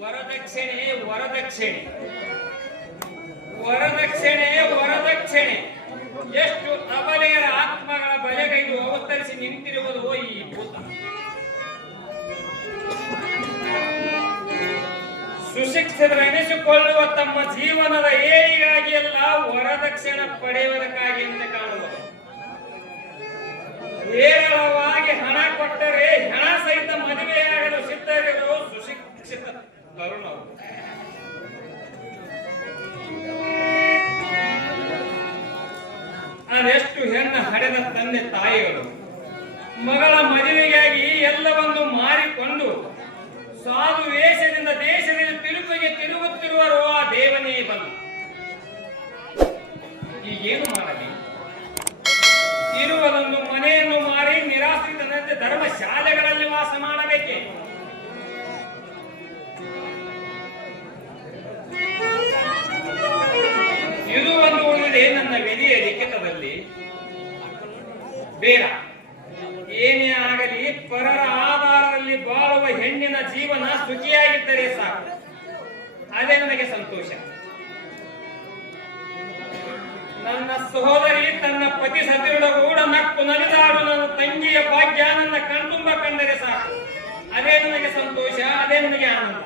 ವರದಕ್ಷಿಣೆ ವರದಕ್ಷಿಣೆ. ವರದಕ್ಷಿಣೆ ವರದಕ್ಷಿಣೆ. ಎಷ್ಟು ಅಬಲೆಯರ ಆತ್ಮಗಳ ಬಲೆಗೈದು ಅವತರಿಸಿ ನಿಂತಿರುವುದು ಈ ಭೂತ. ಸುಶಿಕ್ಷಿತರೆನಿಸಿಕೊಳ್ಳುವ ತಮ್ಮ ಜೀವನದ ಏಳಿಗಾಗಿ ಎಲ್ಲ ವರದಕ್ಷಿಣೆ ಪಡೆಯುವುದಕ್ಕಾಗಿ ಅಂತ ಕಾಣುವುದು ಹೇರಳವಾಗಿ ಹಣ ಕೊಟ್ಟರೆ ಹಣ ಸಹಿತ ಮದುವೆಯಾಗಲು ಸಿದ್ಧರಿರುವ ಸುಶಿಕ್ಷಿತ ಅವರು ಅದೆಷ್ಟು ಹೆಣ್ಣು ಹಡೆದ ತಂದೆ ತಾಯಿಗಳು. ಮಗಳ ಮದುವೆಗಾಗಿ ಎಲ್ಲವನ್ನು ಮಾರಿಕೊಂಡು ಬೇಡ. ಏನೇ ಆಗಲಿ ಪರರ ಆಧಾರದಲ್ಲಿ ಬಾಳುವ ಹೆಣ್ಣಿನ ಜೀವನ ಸುಖಿಯಾಗಿದ್ದರೆ ಸಾಕು. ಅದೇ ನನಗೆ ಸಂತೋಷ. ನನ್ನ ಸಹೋದರಿ, ತನ್ನ ಪತಿ ಸದೃಢಗೂಡ ನಕ್ಕು ನಲಿದಾಡು ನನ್ನ ತಂಗಿಯ ಭಾಗ್ಯ ನನ್ನ ಕಣ್ತುಂಬ ಕಂಡರೆ ಸಾಕು. ಅದೇ ನನಗೆ ಸಂತೋಷ, ಅದೇ ನನಗೆ ಆನಂದ.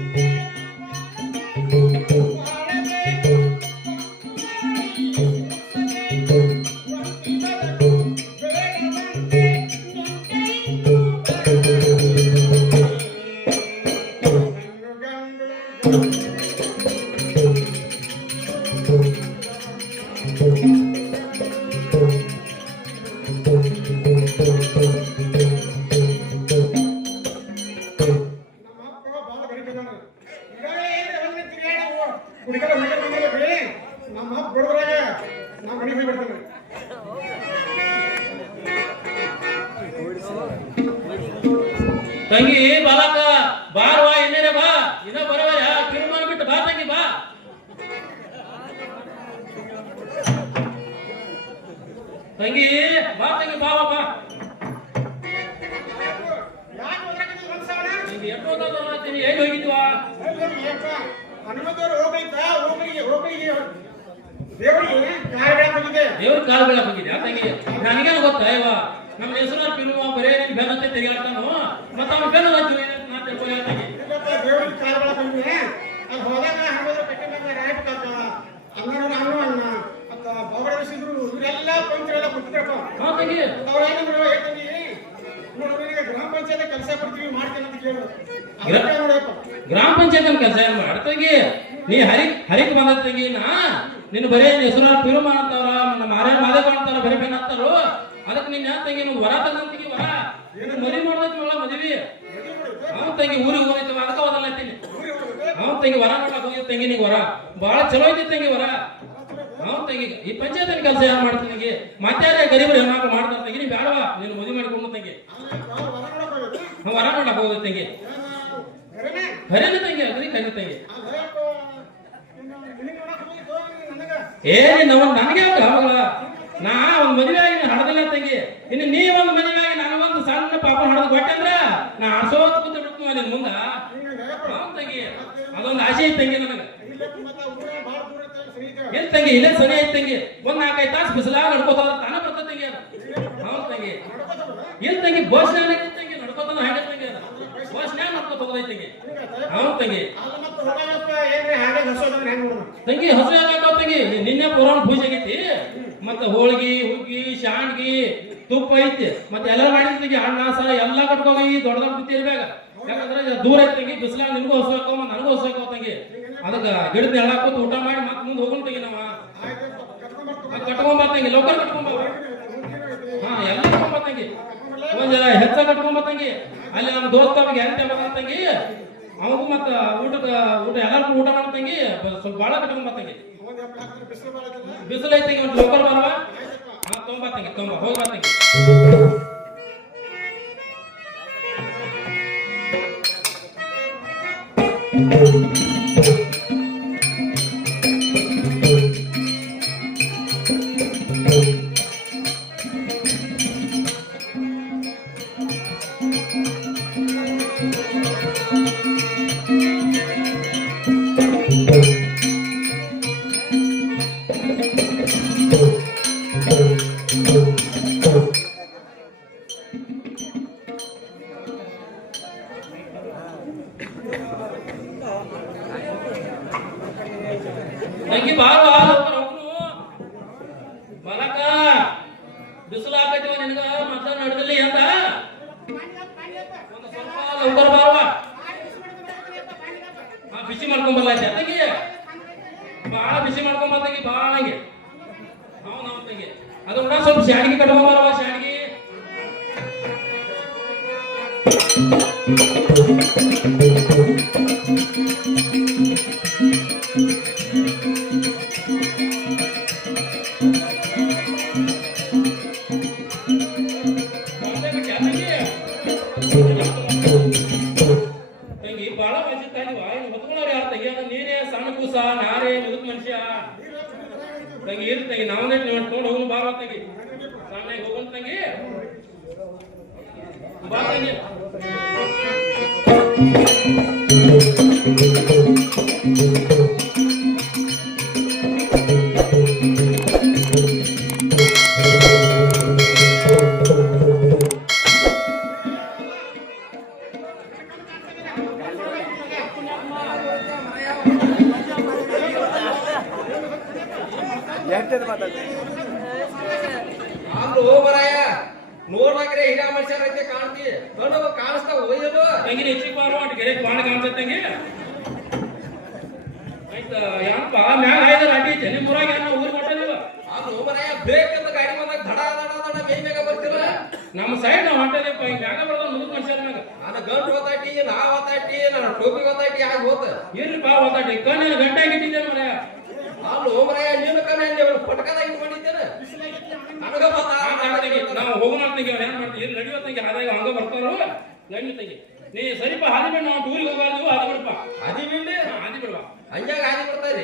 ನಮ್ಮ ತಂಗಿ ಬಾ ತಂಗಿ ಬಾ ಬಾ ಎಲ್ಲಿ ಹೋಗಿದ್ವಾ? ಹನುಮಂತವ್ರು ಹೋಗ್ಲಿಕ್ಕ ಹೋಗ್ಲಿಕ್ಕೆ ಹೋಗ್ಲಿಕ್ಕೆ ದೇವರಿಗೆ ಕಾಯಿ ಬೆಳಕ್ ಹೋಗಿದ್ದೆ. ದೇವ್ರ ಕಾಲು ಬೆಳಕ್ ತಂಗಿ? ನನಗೇನು ಗೊತ್ತಾ ಇವ? ನಮ್ಮ ಹೆಸರು ಪಿನುವ ಬರೇ ನಿನ್ ಬೆನ್ನತ್ತೆ ತೆಗಿಲಾಡ್ತಾನು ಮತ್ತೆ ಅವ್ನ ಬೆನ್ನ ಹಚ್ಚು ನಾ ತಿಳ್ಕೊಳ್ಳಿ ತಂಗಿ ಇಲ್ಲಪ್ಪ ದೇವರಿಗೆ ಕಾಯಿ ಬೆಳಕ್ ಹೋಗಿದ್ದೆ ಅಲ್ಲಿ ಹೋದಾಗ ಹನುಮಂತರ ಕಟ್ಟಿದಾಗ ರಾಯಟ್ ಕಾಕ ಅಣ್ಣನ ನಾನು ಅಣ್ಣ ಮತ್ತ ಬವಡಿಸಿದ್ರು ಇವರೆಲ್ಲ ಪಂಚರೆಲ್ಲ ಕೂತ್ಕೊಳ್ಕೊ ಹಾ ತಂಗಿ ಅವ್ರೇನಂದ್ರು ಹೇಳ್ತೀನಿ ನೋಡು ನಿನಗೆ ಗ್ರಾಮ ಪಂಚಾಯತ್ ಕೆಲಸ ಕೊಡ್ತೀವಿ ಮಾಡ್ತೇನೆ ಅಂತ ಕೇಳು ಅದಕ್ಕೆ ನೋಡಪ್ಪ ಗ್ರಾಮ ಪಂಚಾಯತ್ ಕೆಲಸ ಏನ್ ಮಾಡ್ತಂಗಿ ನೀ ಹರಿ ಹರಿಕ್ ಬಂದ ತಂಗಿ ನಾ ನಿನ್ನ ಬರೇ ಪಿರುಮ ಅಂತಾರ ನಮ್ಮ ಮಾರೇ ಮಾದೇವ ಅಂತಾರ ಬರೀ ಅಂತಾರು ಅದಕ್ಕೆ ನಿನ್ನ ತಂಗಿ ನೀವು ವರ ತಂದಂತಿಗೆ ವರ. ಏನು ಮರಿ ಮಾಡ್ದೈತಿ ಒಳ ಮದುವೆ. ಅವ್ನ ತಂಗಿ ಊರಿಗೆ ಹೋಗೈತಿ ಅದಕ್ಕೆ ಹೋದಲ್ಲ ಅಂತೀನಿ. ಅವ್ನ ತಂಗಿ ವರ ನೋಡಕ್ ಹೋಗಿ ತಂಗಿ ವರ. ಬಹಳ ಚಲೋ ಐತಿ ತಂಗಿ ವರ. ಅವ್ನ ತಂಗಿ, ಈ ಪಂಚಾಯತ್ ಕೆಲಸ ಯಾರು ಮಾಡ್ತೀನಿ ತಂಗಿ? ಮತ್ತೆ ಗರೀಬರು ಹೆಣ್ಮಕ್ಳು ಮಾಡ್ತಾರ ತಂಗಿ? ನೀವು ಬೇಡವಾ? ನೀನು ಮದುವೆ ಮಾಡಿಕೊಂಡು ತಂಗಿ. ವರ ನೋಡಕ್ ಹೋಗೋದು ತಂಗಿ. ಹರೇನ ತಂಗಿ ಅಗ್ರಿ ಕೈ ತಂಗಿ. ಏ ನಾವು ನನಗೆ ಆಗಲ್ಲ ನಾ ಒಂದು ಮದುವೆ ಆಗಿ ಹಡದಿಲ್ಲ ತಂಗಿ. ಇನ್ನು ನೀ ಒಂದ್ ಮದುವೆ ಆಗಿ ನನಗೊಂದು ಸಣ್ಣ ಪಾಪ ಹಡದ್ ಕೊಟ್ಟಂದ್ರ ನಾ ಆಡ್ಸೋತ್ ಕುಂತ ಬಿಡ್ತು ಅಲ್ಲಿ ಮುಂದ. ತಂಗಿ. ಅದೊಂದು ಆಸೆ ಐತ್ ತಂಗಿ ನನಗೆ. ಎಲ್ ತಂಗಿ? ಇಲ್ಲ ಸರಿ ಐತ್ ತಂಗಿ. ಒಂದ್ ನಾಲ್ಕೈದು ತಾಸು ಬಿಸಿಲಾಗ ನಡ್ಕೋತ ತಾನ ಬರ್ತದ ತಂಗಿ ಅದು ಹೌದ್ ತಂಗಿ ಏನ್ ತಂಗಿ ಬಸ್ ತಂಗಿ ನಡ್ಕೋತಾನ ಹಾಗೆ ತಂಗಿ ಅದು ತಂಗಿ. ಹೌದು ತಂಗಿ. ತಂಗಿ ಹಸು ಯಾಕಾವ್ ತಂಗಿ? ನಿನ್ನೆ ಪುರಾಣ ಪೂಜೆ ಆಗೈತಿ. ಮತ್ತೆ ಹೋಳಿಗೆ ಹುಗ್ಗಿ ಶಾಂಡ್ಗಿ ತುಪ್ಪ ಐತಿ. ಮತ್ತೆ ಎಲ್ಲ ಮಾಡಿದ್ವಿ ಅಣ್ಣ ಸಹ ಎಲ್ಲ ಕಟ್ಕೋಗಿ ದೊಡ್ಡ ದೊಡ್ಡ ಬುತ್ತಿ ಇರ್ಬೇಕ ಯಾಕಂದ್ರೆ ದೂರ ಐತಿ ತಂಗಿ ಬಿಸಿಲಾಗ ನಿನಗೂ ಹಸು ಹಾಕೋ ನನಗೂ ಹಸು ಹಾಕೋ ತಂಗಿ. ಅದಕ್ಕ ಗಿಡದ ಎಳ್ಳಾಕೋತ ಊಟ ಮಾಡಿ ಮತ್ತೆ ಮುಂದೆ ಹೋಗೋಣ ತಂಗಿ ನಾವ. ಕಟ್ಕೊಂಬ ತಂಗಿ ಲೋಕಲ್ ಕಟ್ಕೊಂಬ ಹಾ ಎಲ್ಲ ಕಟ್ಕೊಂಬ ತಂಗಿ. ಒಂದ್ ಹೆಚ್ಚ ಕಟ್ಕೊಂಬ ಅಲ್ಲಿ ನಮ್ಮ ದೋಸ್ತ ಅವ್ರಿಗೆ ಹೆಂಡತಿ ಬಂತಂಗಿ ತಂಗಿ ಅವಗೂ ಮತ್ತ ಊಟದ ಊಟ ಎಲ್ಲರೂ ಊಟ ಮಾಡ ಸ್ವಲ್ಪ ಬಾಳ ಕಟ್ಕೊಂಬ ತಂಗಿ. ಬಿಸಿಲು ಬರತ್ತಲ್ಲ ಒಂದು ಲೋಕಲ್ ಬರವ ಹಾ ತೊಂಬ ಹೋಗಿ ಬಾ ತಂಗಿ ಬಾಳ ಬಲಕ ಬಿಸಿಲು ನಿನಗ, ಮತ್ತ ನಡೆದಲ್ಲಿ ಅಂತ. ಸ್ವಲ್ಪ ಬಾರವ ಹಾ ಮಾಡ್ಕೊಂಡ್ ಮಾಡ್ಕೊಂಬಲ್ಲ ತಂಗಿ ಬಾಳ ಬಿಸಿ ಮಾಡ್ಕೊಂಡ್ ತಂಗಿ ಬಾಳ ಹಂಗೆ. ಹೌದು ನಾವು ತಂಗಿ ಅದು ಸ್ವಲ್ಪ ಶಾಡಿಗೆ ಕಟ್ಕೊಂಬರವ ಶಾಡಿಗೆ ಸಣ್ಣ ಕೂಸ ನಾರೇ ಮುಗಿದ ಮನುಷ್ಯ. ತಂಗಿ ಇರು ತಂಗಿ ನಾವೇ ನೋಡ್ಕೊಂಡು ಹೋಗೋಣ ಬಾರ ತಂಗಿ. ಸಾಮನೆ ಹೋಗೋಣ ತಂಗಿ. ಬಾ ತಂಗಿ. ಅಲ್ಲೋ ಬರಾಯ ನೋಡ್ಲಾಕ್ರೆ ಹಿರಿಯ ಮನುಷ್ಯರ ಐತೆ ಕಾಣ್ತಿ. ಕಣ್ಣು ಕಾಣಿಸ್ತಾವ ಒಯ್ಯಲು ಹೆಂಗಿನ ಹೆಚ್ಚಿಗೆ ಬಾರೋ ಅಟ್ ಗೆರೆ ಬಾಣ ಕಾಣ್ತೈತೆ ತಂಗಿ. ಮ್ಯಾಲ ಯಾನಪ್ಪ ಮ್ಯಾಗ ಆಯ್ದಾರ ಅಡ್ಡಿ ಐತೆ. ನಿಮ್ಮ ಊರಾಗ ಏನೋ ಊರಿಗೆ ಮರಾಯ ಬ್ರೇಕ್ ಅಂತ ಗಾಡಿ ಬಂದಾಗ ದಡ ದಡ ದಡ ಮೈ ಮ್ಯಾಗ ಬರ್ತಿಲ್ಲ ನಮ್ಮ ಸೈಡ್ ನಾವು ಹೊಂಟದಿಪ್ಪ ಈ ಮ್ಯಾಗ ಬರ್ದ ಮುಗಿದ ಮನುಷ್ಯರ ಮ್ಯಾಗ. ನಾನು ಗಂಟು ನಾ ಹೊತ್ತಾಟಿ ನನ್ನ ಟೋಪಿ ಹೊತ್ತಾಟಿ ಆಗಿ ಹೋತ. ಇರ್ಲಿ ಬಾ ಓದಾಟಿ. ಕಣ್ಣಿನ ಗಂಟೆ ಆಗಿಟ್ಟಿದ್ದೆ ಮರ್ಯ. ಅಲ್ಲೋ ಮರಾಯ ನೀನು ಕಣ್ಣು ನೀವು ಪಟಕದಾಗ ಇಟ್ಕೊಂಡಿದ್ದೇನೆ ನನಗ ಗೊತ್ತಾ? ನಾವು ಹೋಗೋಣ ತಂಗಿ ಅವ್ರು ಏನ್ ಮಾಡ್ತೀವಿ ನಡೆಯೋ ತಂಗಿ? ಹಾದಾಗ ಹಂಗ ಬರ್ತಾರೋ? ನಡಿ ತಂಗಿ. ನೀ ಸರಿಪ ಹಾದಿ ಬಿಡ್ ನಾವು ಟೂರಿಗೆ ಹೋಗಾರ್ದು ಹಾದಿ ಬಿಡಪ್ಪ. ಹಾದಿ ಬಿಡ್ಲಿ ಹಾದಿ ಬಿಡ್ವಾ. ಹಂಗ್ಯಾಗ ಹಾದಿ ಬರ್ತಾರಿ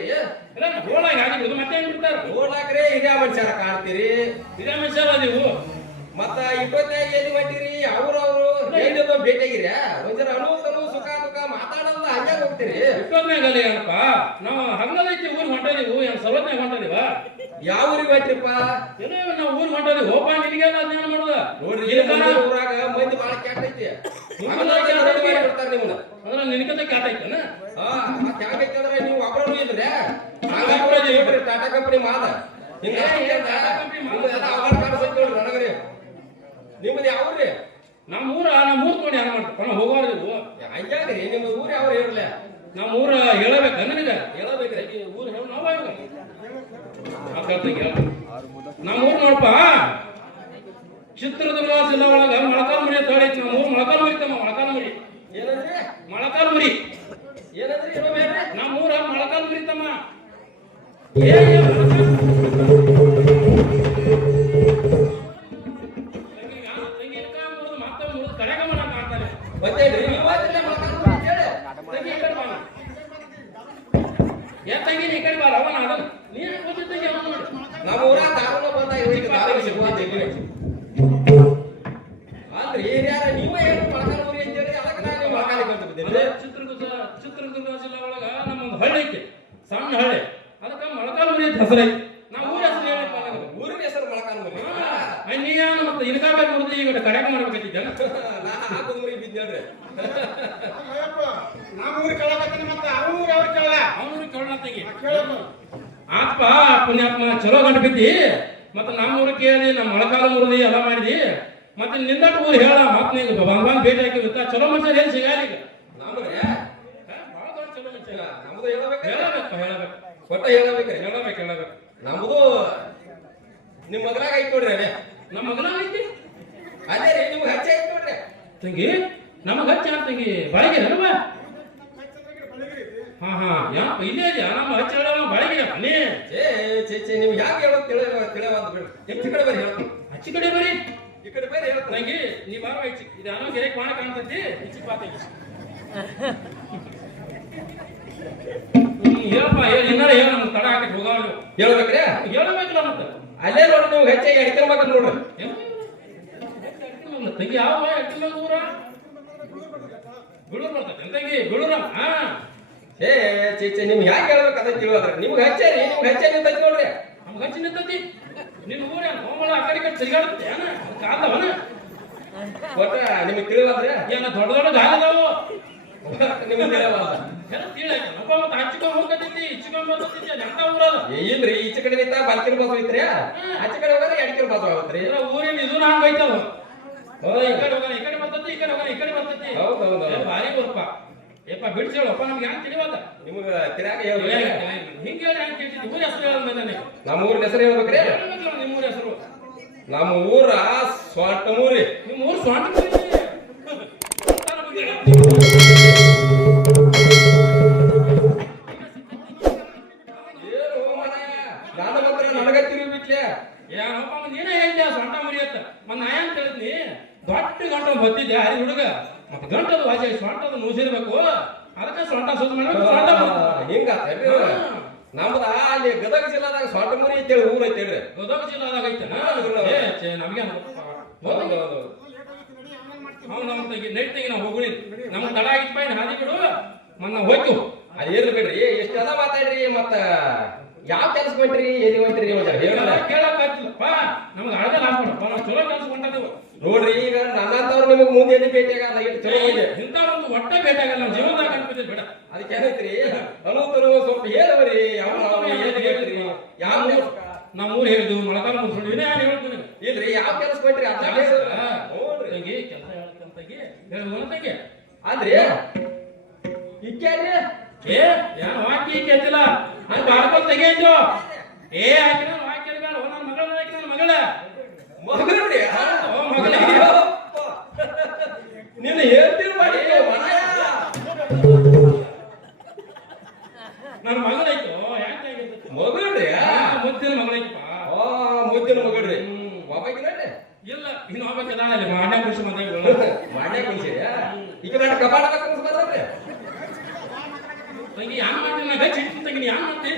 ಇಲ್ಲ ಗೋಳಾಗಿ ಹಾದಿ ಬಿಡುದು ಮತ್ತೆ ಹೆಂಗ್ ಬಿಡ್ತಾರ? ಗೋಳಾಕ್ರೆ ಹಿರಿಯ ಮನುಷ್ಯರ ಕಾಣ್ತೀರಿ. ಹಿರಿಯ ಮನುಷ್ಯರ ನೀವು? ಮತ್ತ ಇಪ್ಪತ್ತೈದು ಎಲ್ಲಿ ಮಾಡಿರಿ ಅವ್ರವ್ರು ಎಲ್ಲಿಂದ ಭೇಟಿಯಾಗಿರಿ? ಒಂದ್ಸಲ ಸುಖ ಸುಖ ದುಃಖ ಮಾತಾಡಲ್ಲ ಹಂಗ್ಯಾಗ ಹೋಗ್ತೀರಿ? ಇಷ್ಟೊತ್ನಾಗ ಅಲ್ಲ ಏನಪ್ಪ ನಾವು ಹಂಗದೈತಿ ಊರ್ ಹೊಂಟದೀವು ಏನ್ ಸವತ್ನಾಗ ಹೊಂಟದೀವ ಯಾವ ಊರಿಗೆ ಹೋಯ್ತ್ರಿಪ್ಪ? ಏನೋ ನಾವು ಊರ್ ಹೊಂಟದೀವಿ ಹೋಪ ನಿನಗೆಲ್ಲ ಅಜ್ಞಾನ ಮಾಡುದ? ನೋಡ್ರಿ ಊರಾಗ ಮಂದಿ ಬಾಳ ಕೆಟ್ಟ ಐತಿ. ಬಿಡ್ತಾರ ನಿಮ್ಮನ್ನ ಅಂದ್ರೆ ನಿನಕಂತ ಕ್ಯಾಟ್ ಐತನ? ಹಾ ಹೆಂಗೈತಿ ಅಂದ್ರೆ ನೀವು ಒಬ್ಬರು ಇದ್ರೆ ಟಾಟಾ ಕಂಪನಿ ಮಾದ. ಹಿಂಗ ನಿಮ್ದು ಯಾವ್ರಿ ನಮ್ಮ ಊರ? ನಮ್ಮ ಊರ್ ತೊಗೊಂಡು ಯಾರು ಮಾಡ್ತಾರ ಹೋಗೋರ್ದಿವು ಹಂಗ್ಯಾಗ್ರಿ ನಿಮ್ಮ ಊರ್ ಯಾವ ಇರ್ಲ ನಮ್ಮ ಊರ ಹೇಳಬೇಕ ನನಗ ಹೇಳಬೇಕ್ರಿ. ಊರ್ ಹೇಳ ನಾವ ನಮ್ಮ ಊರ್ ನೋಡಪ್ಪ. ಚಿತ್ರದುರ್ಗ ಜಿಲ್ಲಾ ಒಳಗ ಮೊಳಕಾಲ್ಮುರಿ ಅಂತ ಹೇಳಿ ನಮ್ಮ ಊರ್ ಮೊಳಕಾಲ್ಮುರಿ ತಮ್ಮ ಮೊಳಕಾಲ್ಮುರಿ. ಏನಂದ್ರಿ? ಮೊಳಕಾಲ್ ಮುರಿ ಏನಂದ್ರಿ ಏನೋ ನಮ್ಮ ಊರ ಮೊಳಕಾಲ್ಮುರಿ ತಮ್ಮ. ಏ, ಕೇಳಲ್ಲ ಅವನು ಕೇಳೋಣ ತಂಗಿ ಕೇಳಪ್ಪ. ಆತ್ಪ ಪುಣ್ಯಾತ್ಮ ಚಲೋ ಗಂಟು ಬಿದ್ದಿ. ಮತ್ತೆ ನಮ್ಮ ಊರು ಕೇಳಿ ನಮ್ಮ ಮೊಳಕಾಲ ಮುರಿದಿ ಎಲ್ಲ ಮಾಡಿದಿ. ಮತ್ತೆ ನಿಂದ ಊರು ಹೇಳ ಮತ್ತೆ ನೀವು ಭಗವಾನ್ ಭೇಟಿ ಭೇಟಿ ಗೊತ್ತಾ ಚಲೋ ಮನುಷ್ಯರು ಏನ್ ಸಿಗಲ್ಲ ಈಗ? ಚಲೋ ಮನುಷ್ಯ. ನಮ್ದು ಹೇಳಬೇಕು? ಹೇಳಬೇಕು ಹೇಳಬೇಕು. ಒಟ್ಟ ಹೇಳಬೇಕ್ರಿ ಹೇಳಬೇಕು ಹೇಳಬೇಕು. ನಮಗೂ ನಿಮ್ ಮಗಲಾಗ ಐತಿ ನೋಡ್ರಿ ಅದೇ. ನಮ್ಮ ಮಗನಾಗ ಐತಿ? ಅದೇ ರೀ ನಿಮ್ಮ ನಿಮ್ಗೆ ಹಚ್ಚ ಐತಿ ನೋಡ್ರಿ. ತಂಗಿ ನಮಗ ಹಚ್ಚ ತಂಗಿ? ಅಲ್ವ ಹಾ ಹಾ ಯಾಪ ಇಲ್ಲೇ ಇದೆಯಾ ನಮ್ಮ ಹಚ್ಚ ಬಾಯಿಗೆ ನೀ ಏ ಚೇ ಚೇ ನಿಮ್ಗೆ ಯಾಕೆ ಹೇಳೋ ತಿಳಿಯ ತಿಳಿಯವಾದ ಬಿಡು. ಕಡೆ ಹೇಳ್ತೀನಿ. ಹಚ್ಚಿ ಕಡೆ ಬರೀ ಈ ಕಡೆ ಹೇಳ್ತೀನಿ. ನೀ ಬಾರ ಹೆಚ್ಚಿ. ಇದು ಗೆರೆ ಕಾಣ ಕಾಣ್ತೈತಿ? ಹೆಚ್ಚಿ ಹೇಳಪ್ಪ ಹೇಳಿ ಏನಾರ ಹೇಳ ನಮ್ಗೆ ತಡ ಹಾಕಿ ಹೋಗವ್ರು ಹೇಳ್ಬೇಕ್ರಿ? ಹೇಳಬೇಕಲ್ಲ ಮತ್ತೆ. ಅಲ್ಲೇ ನೋಡಿ ನೀವು ಹೆಚ್ಚಾಗಿ ಎಡ್ಕೊಂಬೇಕು ನೋಡ್ರಿ ಏನು? ತಂಗಿ ಯಾವ ಎಟ್ಟಿಲ್ಲ ಊರ ಗುಳೂರ್ ಬರ್ತೈತೆ ತಂಗಿ ಗುಳೂರ ಹಾ. ಏ ಚೇ ಚೇ ನಿಮ್ಗೆ ಯಾಕೆ ಹೇಳ್ಬೇಕು ಅದ ತಿಳಿಯೋದ್ರ ನಿಮ್ಗೆ ಹಚ್ಚರಿ ನಿಮ್ಗೆ ಹಚ್ಚ ನಿಂತೈತಿ ನೋಡ್ರಿ. ನಮ್ಗೆ ಹಚ್ಚಿ ನಿಂತೈತಿ. ನಿನ್ನ ಊರೇ ಹೋಮಳ ಆ ಕಡೆ ಕಡೆ ತಿರುಗಾಡುತ್ತೆ ಏನ? ಕಾದವನ ಒಟ್ಟ ನಿಮ್ಗೆ ತಿಳಿಯೋದ್ರ ಏನ ದೊಡ್ಡ ದೊಡ್ಡ ಗಾಲದವು. ನಿಮ್ಗೆ ಏ, ಇಲ್ರಿ ಈಚೆ ಕಡೆ ನಿಂತ ಬಾಲ್ಕಿನ ಬಾಸು ಐತ್ರಿ. ಆಚೆ ಕಡೆ ಹೋಗೋದ್ರೆ ಎಡ್ಕಿನ ಬಾಸು ಆಗತ್ರಿ ಊರಿನ ಇದು ಹಂಗೈತವ ಈ ಕಡೆ ಹೋಗೋಣ ಈ ಕಡೆ ಬರ್ತೈತಿ ಈ ಕಡೆ ಹೋಗೋಣ ಈ ಕಡೆ ಬರ್ತೈತಿ ಹೌದ್ ಹೌದ್ ಹೌದ್. ಏ, ಭಾರಿ ಊರಪ್ಪ ಏಪ್ಪ ಬಿಡ್ಸಿ ಹೇಳಪ್ಪ ನಮ್ಗೆ ತಿಳಿವಲ್ಲ ನಿಮ್ಗೆ ತಿರಾಗ ಹೇಳ್ರಿ ಹಿಂಗೆ ಹೇಳಿ ಹೆಸರು ಹೇಳ ನನಗೆ. ನಮ್ಮ ಊರ ಹೆಸರು ಹೇಳ್ಬೇಕ್ರಿ. ಹೇಳ್ಬೇಕಲ್ಲ ನಿಮ್ಮ ಊರ ಹೆಸರು. ನಮ್ಮ ಊರ ಸ್ವಂಟಮೂರಿ ನಿಮ್ಮ ಊರು ಬತ್ತಿದ್ದೆ ಹರಿ ಹುಡುಗ? ಮತ್ ಗಂಟದ ವಾಸಿ ಸ್ವಂಟದ ನೂಸಿರ್ಬೇಕು ಅದಕ್ಕೆ ಸ್ವಂಟ ಸುತ್ತ ಮಾಡ್ಬೇಕು ಹಿಂಗ ನಮ್ದ ಅಲ್ಲಿ ಗದಗ ಜಿಲ್ಲಾದಾಗ ಸ್ವಂಟಮೂರಿ ಅಂತೇಳಿ ಊರ್ ಐತೇಳ್ರಿ ಗದಗ ಜಿಲ್ಲಾದಾಗ ಐತೆ ನಮ್ಗೆ ಹೌದ್ ಹೌದು. ಅವ್ನು ನಮ್ಮ ತೆಗಿ ನೈಟ್ ತೆಗಿ ನಾವು ಹೋಗಿ ನಮ್ಮ ತಡ ಆಗಿತ್ತು ಬೈ ಹಾದಿ ಬಿಡು. ಮನ್ನ ಹೋಯ್ತು. ಅದೇನು ಬಿಡ್ರಿ ಎಷ್ಟೆಲ್ಲ ಮಾತಾಡ್ರಿ ಮತ್ತ ಯಾವ ಕೆಲ್ಸ ಬಂಟ್ರಿ ಎಲ್ಲಿ ಹೋಯ್ತ್ರಿ. ಕೇಳಕ್ ನಮ್ಗೆ ಅಳದ ನಾವು ಚಲೋ ಕೆಲ್ಸ ಕೊಂಡದೆವು ನೋಡ್ರಿ ಮುಂದೆ ಎಲ್ಲಿ ಭೇಟಿಯಾಗ ಅದ ಇಟ್ಟು ಚಲೋ ಇಂಥ ಒಂದು ಒಟ್ಟ ಭೇಟಿಯಾಗಲ್ಲ ನಮ್ಮ ಜೀವನದಾಗ ಅನ್ಕೋತೀವಿ ಬೇಡ. ಅದಕ್ಕೆ ಏನೈತ್ರಿ? ಅನುತರು ಸ್ವಲ್ಪ ಹೇಳವರಿ. ಯಾವ? ನಮ್ಮ ಊರು ಹೇಳಿದ್ವು ಮೊಳಕಾಲ ಮುಗಿಸ್ಕೊಂಡು ಹೇಳ್ತೀನಿ ಇಲ್ರಿ ಯಾವ ಕೆಲಸ ಕೊಟ್ರಿ? ತಂಗಿ ಕೆಲಸ ಹೇಳ್ತಂತಾಗಿ ಹೇಳುವ ತಂಗಿ. ಆದ್ರಿ ಏ ವಾಕ್ಯ ಕೇಳ್ತಿಲ್ಲ? ನಾನು ಏ ಆಕಿನ ವಾಕ್ಯ ಬೇಡ ನನ್ನ ಮಗಳ ಮಗಳ. ಮಗಳ್ರಿ ಓ, ಮಗಳೇ. ಮಾಡಿ. ನನ್ನ ಆಗಿರ್ತೈತಿ? ಮಗಳ್ರಿ? ಮುದ್ದಿನ ಮಗಳೈತಪ್ಪ ಆ ಮುದ್ದಿನ ಮಗಳ್ರಿ. ಹ್ಮ್. ಒಬ್ಬಾಕಿನಡ್ರಿ ಇಲ್ಲ ಇನ್ನು ಮಾಡ್ಯಾ ಅಲ್ಲಿ ಮಾಡೇ ಕೃಷಿ ಮದುವೆ ಮಾಡ್ಯಾಕ ಕುಂಸಿರಿ ಈಗ ನಾನು ಕಪಾಟ ತಂಗಿ ಯಾನ್ ಮಾಡ್ತೀನಿ ನಾ ತಂಗಿ ಯಾನ್ ಮಾಡ್ತಿ